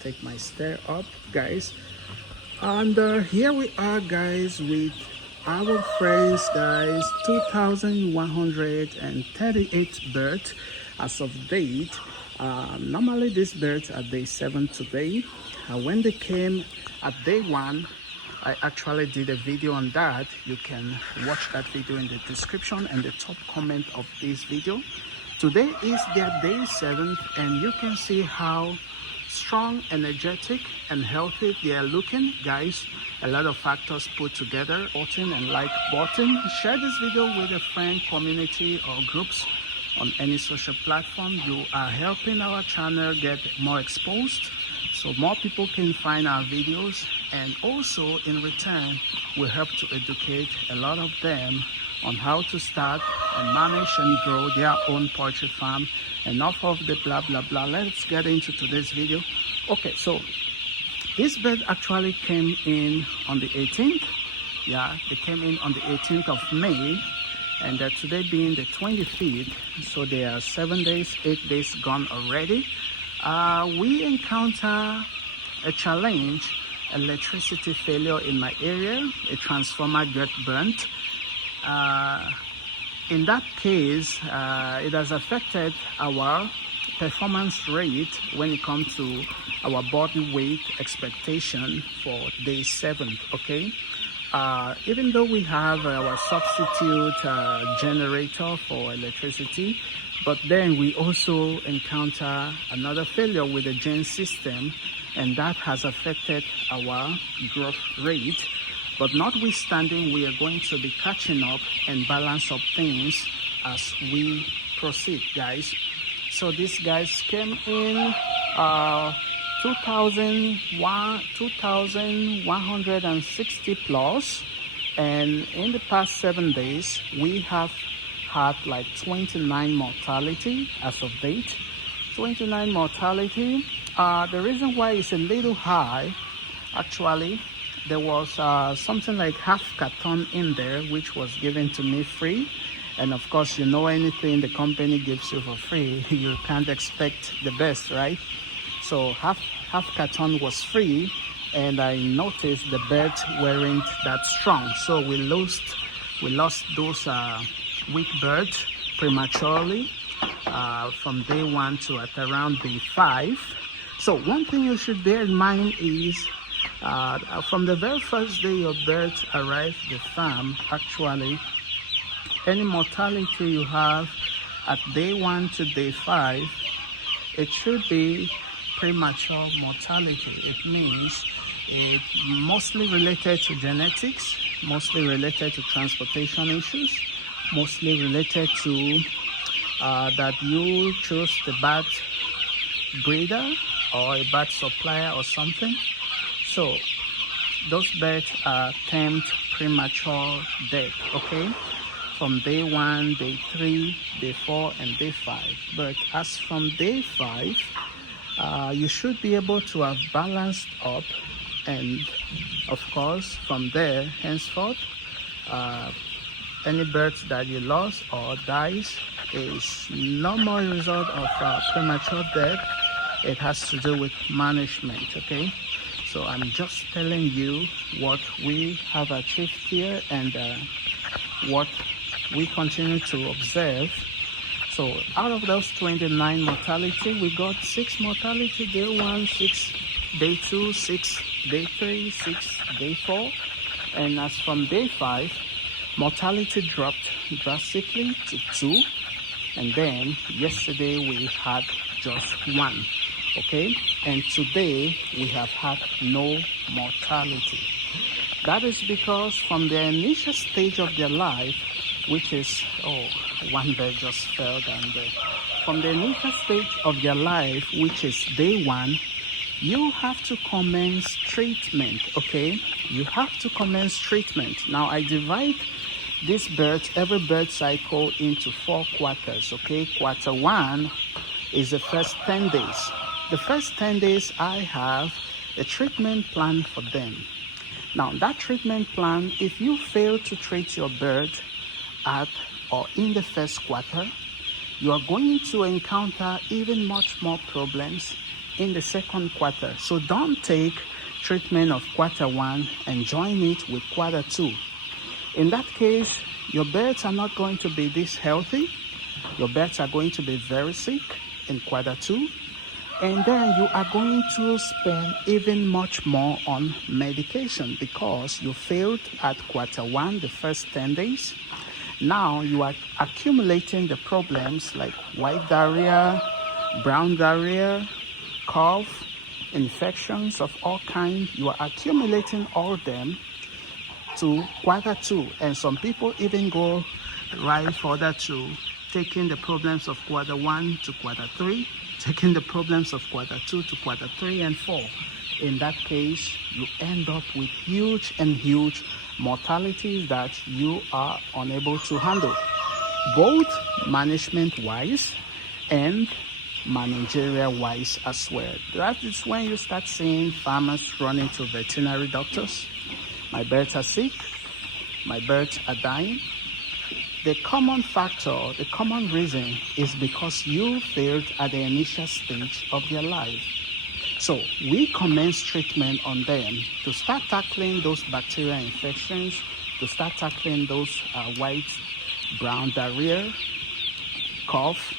take my stair up, guys. And here we are, guys, with our friends, guys. 2,138 birds as of date. Normally these birds are day 7 today. When they came at day 1, I actually did a video on that. You can watch that video in the description and the top comment of this video. Today is their day 7, and you can see how strong, energetic and healthy they are looking, guys. A lot of factors put together. Button and like button. Share this video with a friend, community or groups on any social platform. You are helping our channel get more exposed so more people can find our videos, and also in return we help to educate a lot of them on how to start and manage and grow their own poultry farm. Enough of the blah blah blah. Let's get into today's video. Okay, so this bird actually came in on the 18th. Yeah, they came in on the 18th of May, and today being the 25th, so they are 7 days, 8 days gone already. We encounter a challenge, electricity failure in my area. A transformer got burnt. In that case, it has affected our performance rate when it comes to our body weight expectation for day 7. Okay, even though we have our substitute generator for electricity, but then we also encounter another failure with the gen system, and that has affected our growth rate. But notwithstanding, we are going to be catching up and balance up things as we proceed, guys. So these guys came in 2,160 plus, and in the past 7 days we have had like 29 mortality as of date. 29 mortality. The reason why it's a little high, actually, there was something like half carton in there which was given to me free, and of course, you know, anything the company gives you for free, you can't expect the best, right? So half carton was free, and I noticed the birds weren't that strong, so we lost those weak birds prematurely from day 1 to at around day 5. So one thing you should bear in mind is from the very first day your birds arrive at the farm, actually any mortality you have at day 1 to day 5, it should be premature mortality. It means it's mostly related to genetics, mostly related to transportation issues, mostly related to that you chose the bad breeder or a bad supplier or something. So those birds are termed premature death, okay, from day 1, day 3, day 4 and day 5. But as from day 5, you should be able to have balanced up, and of course from there henceforth any birds that you lost or dies is no more a result of premature death. It has to do with management, okay? So I'm just telling you what we have achieved here and what we continue to observe. So out of those 29 mortality, we got 6 mortality day 1, 6 day 2, 6 day 3, 6 day 4, and as from day 5, mortality dropped drastically to 2, and then yesterday we had just 1. Okay, and today we have had no mortality. That is because from the initial stage of their life, which is, one bird just fell down there. From the initial stage of their life, which is day 1, you have to commence treatment, okay? You have to commence treatment. Now I divide these birds, every bird cycle, into 4 quarters, okay? Quarter 1 is the first 10 days. The first 10 days I have a treatment plan for them. Now that treatment plan, if you fail to treat your bird at or in the first quarter, you are going to encounter even much more problems in the second quarter. So don't take treatment of quarter 1 and join it with quarter 2. In that case, your birds are not going to be this healthy. Your birds are going to be very sick in quarter 2. And then you are going to spend even much more on medication because you failed at quarter 1, the first 10 days. Now you are accumulating the problems like white diarrhea, brown diarrhea, cough, infections of all kinds. You are accumulating all of them to quarter 2. And some people even go right further to taking the problems of quarter 1 to quarter 3, taking the problems of quarter 2 to quarter 3 and 4. In that case, you end up with huge mortality that you are unable to handle, both management-wise and managerial-wise as well. That is when you start seeing farmers running to veterinary doctors. My birds are sick, my birds are dying. The common factor, the common reason is because you failed at the initial stage of their life. So we commence treatment on them to start tackling those bacterial infections, to start tackling those white, brown diarrhea, cough,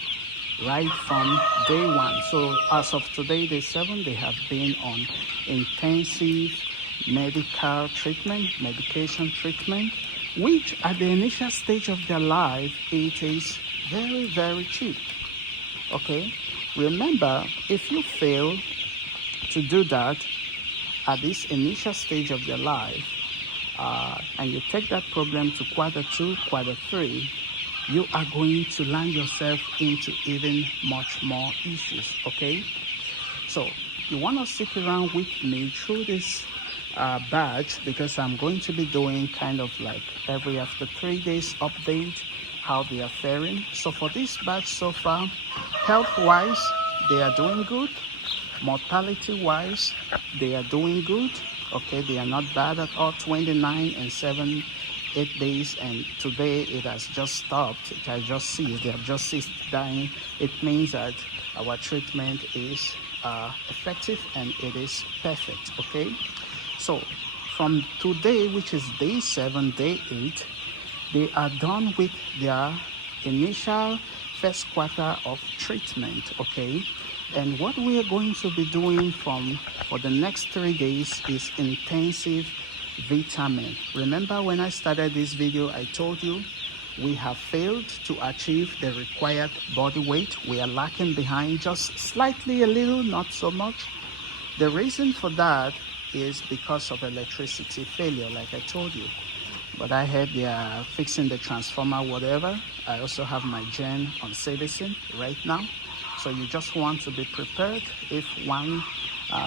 right from day 1. So as of today, day 7, they have been on intensive medical treatment, medication treatment, which at the initial stage of their life, it is very cheap. Okay? Remember, if you fail to do that at this initial stage of their life, and you take that problem to quarter 2, quarter 3, you are going to land yourself into even much more issues, okay? So you want to stick around with me through this batch because I'm going to be doing kind of like every after 3 days update how they are faring. So for this batch so far, health-wise, they are doing good. Mortality-wise, they are doing good. Okay, they are not bad at all. 29 and 7-8 days, and today it has just stopped. It has just ceased. They have just ceased dying. It means that our treatment is effective and it is perfect. Okay, so from today, which is day 7, day 8, they are done with their initial first quarter of treatment. Okay. And what we are going to be doing for the next 3 days is intensive vitamin. Remember when I started this video, I told you we have failed to achieve the required body weight. We are lacking behind just slightly, a little, not so much. The reason for that is because of electricity failure, like I told you. But I heard they are fixing the transformer, whatever. I also have my gen on servicing right now. So you just want to be prepared. If one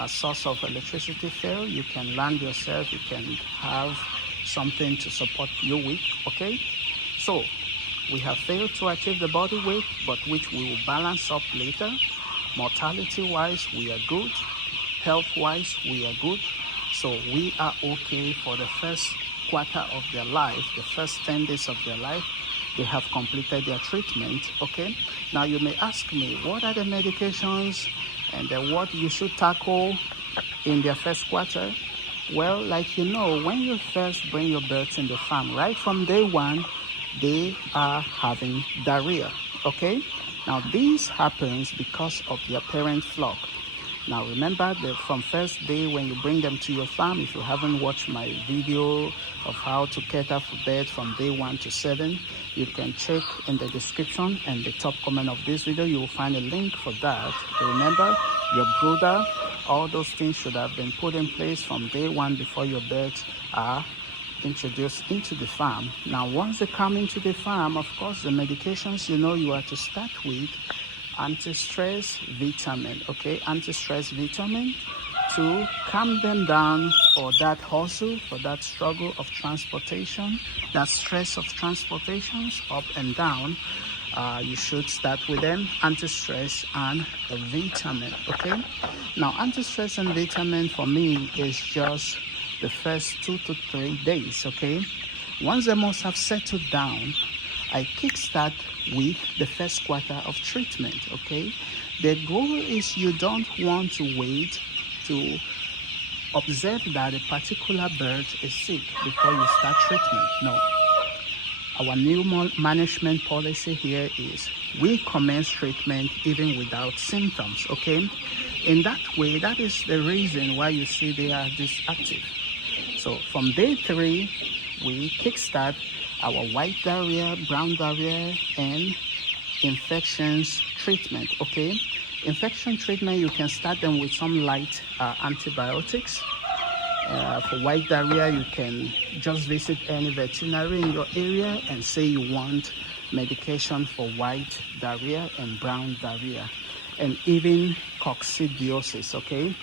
source of electricity fails, you can land yourself, you can have something to support you with, okay? So we have failed to achieve the body weight, but which we will balance up later. Mortality-wise, we are good. Health-wise, we are good. So we are okay for the first quarter of their life, the first 10 days of their life. They have completed their treatment, okay? Now you may ask me, what are the medications and what you should tackle in their first quarter? Well, like you know, when you first bring your birds in the farm, right from day 1, they are having diarrhea, okay? Now this happens because of their parent flock. Now remember that from first day when you bring them to your farm, if you haven't watched my video of how to cater for birds from day 1 to 7, you can check in the description and the top comment of this video. You will find a link for that. Remember, your brooder, all those things should have been put in place from day 1 before your birds are introduced into the farm. Now once they come into the farm, of course the medications you are to start with, anti-stress vitamin, okay? Anti-stress vitamin to calm them down for that hustle, for that struggle of transportation, that stress of transportations up and down. You should start with them, anti-stress and a vitamin, okay? Now anti-stress and vitamin for me is just the first 2 to 3 days, okay? Once the moths have settled down, I kickstart with the first quarter of treatment, okay? The goal is you don't want to wait to observe that a particular bird is sick before you start treatment. No. Our new management policy here is we commence treatment even without symptoms, okay? In that way, that is the reason why you see they are disactive. So from day 3, we kickstart our white diarrhea, brown diarrhea, and infections treatment, okay? Infection treatment, you can start them with some light antibiotics. For white diarrhea, you can just visit any veterinary in your area and say you want medication for white diarrhea and brown diarrhea, and even coccidiosis, okay?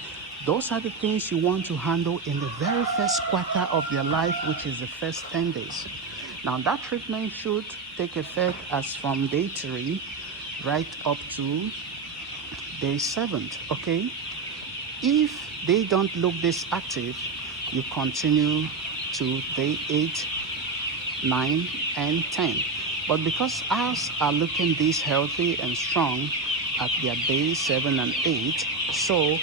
Those are the things you want to handle in the very first quarter of their life, which is the first 10 days. Now, that treatment should take effect as from day 3 right up to day 7, okay? If they don't look this active, you continue to day 8, 9, and 10. But because ours are looking this healthy and strong at their day 7 and 8, so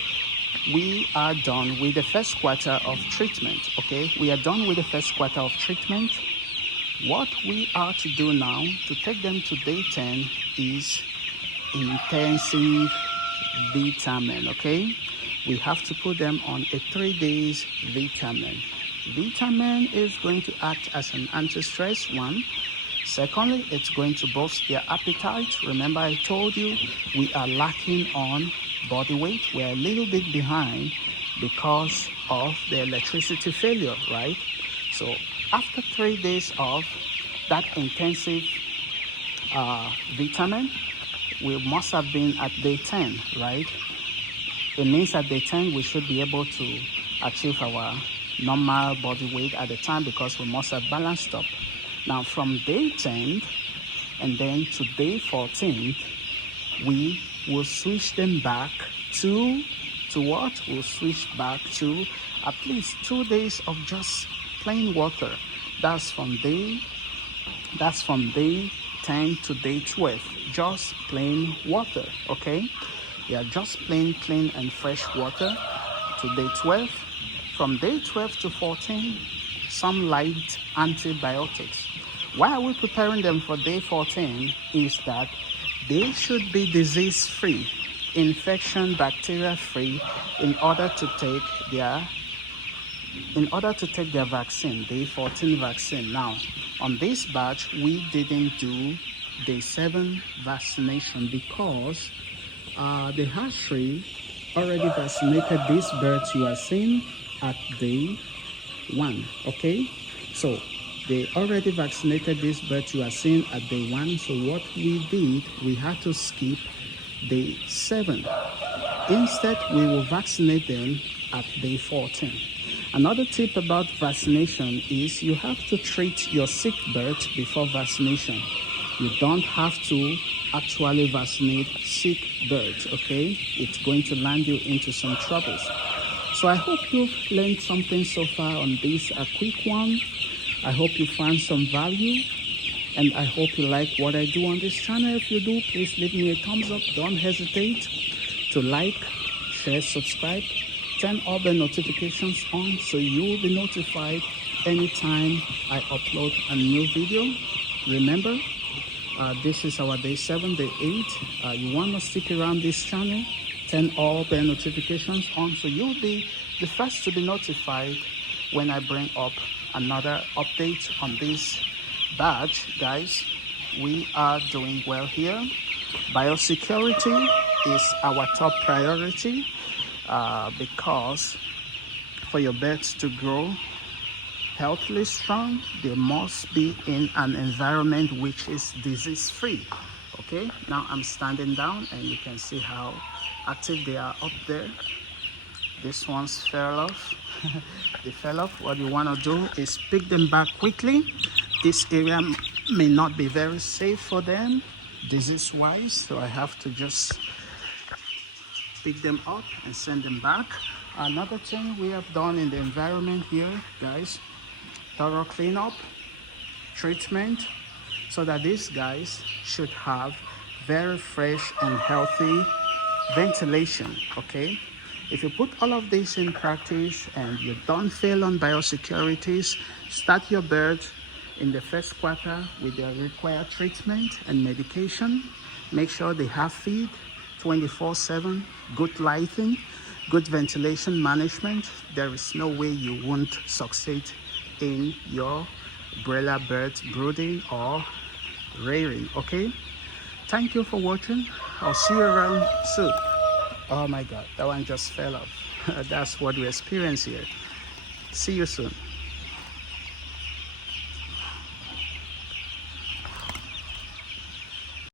we are done with the first quarter of treatment, okay? We are done with the first quarter of treatment. What we are to do now to take them to day 10 is intensive vitamin, okay? We have to put them on a 3 days vitamin. Vitamin is going to act as an anti-stress, one. Secondly, it's going to boost their appetite. Remember, I told you we are lacking on body weight. We're a little bit behind because of the electricity failure, right? So after 3 days of that intensive vitamin, we must have been at day 10, right? It means at day 10, we should be able to achieve our normal body weight at the time because we must have balanced up. Now, from day 10 and then to day 14, we will switch them back to what? We'll switch back to at least 2 days of just plain water. That's from day 10 to day 12. Just plain water, okay? Yeah, just plain, clean, and fresh water to day 12. From day 12 to 14, some light antibiotics. Why are we preparing them for day 14 is that they should be disease-free, infection, bacteria-free in order to take their vaccine, day 14 vaccine. Now, on this batch, we didn't do day 7 vaccination because the hatchery already vaccinated these birds you are seeing at day 1, okay? So they already vaccinated these birds you are seeing at day 1. So what we did, we had to skip day 7. Instead, we will vaccinate them at day 14. Another tip about vaccination is you have to treat your sick birds before vaccination. You don't have to actually vaccinate sick birds, okay? It's going to land you into some troubles. So I hope you've learned something so far on this, a quick one. I hope you found some value, and I hope you like what I do on this channel. If you do, please leave me a thumbs up. Don't hesitate to like, share, subscribe, turn all the notifications on so you will be notified anytime I upload a new video. Remember, this is our day 7, day 8. You want to stick around this channel, turn all the notifications on so you'll be the first to be notified when I bring up another update on this batch. Guys, we are doing well here. Biosecurity is our top priority because for your birds to grow healthily strong, they must be in an environment which is disease free. Okay, now I'm standing down and you can see how active they are up there. This one's fell off. They fell off. What you want to do is pick them back quickly. This area may not be very safe for them disease wise, so I have to just pick them up and send them back. Another thing we have done in the environment here, guys, thorough cleanup, treatment, so that these guys should have very fresh and healthy ventilation. Okay, if you put all of this in practice and you don't fail on biosecurities, start your birds in the first quarter with their required treatment and medication. Make sure they have feed 24/7, good lighting, good ventilation management. There is no way you won't succeed in your broiler birds brooding or rearing. Okay, thank you for watching. I'll see you around soon. Oh my god, that one just fell off. That's what we experience here. See you soon.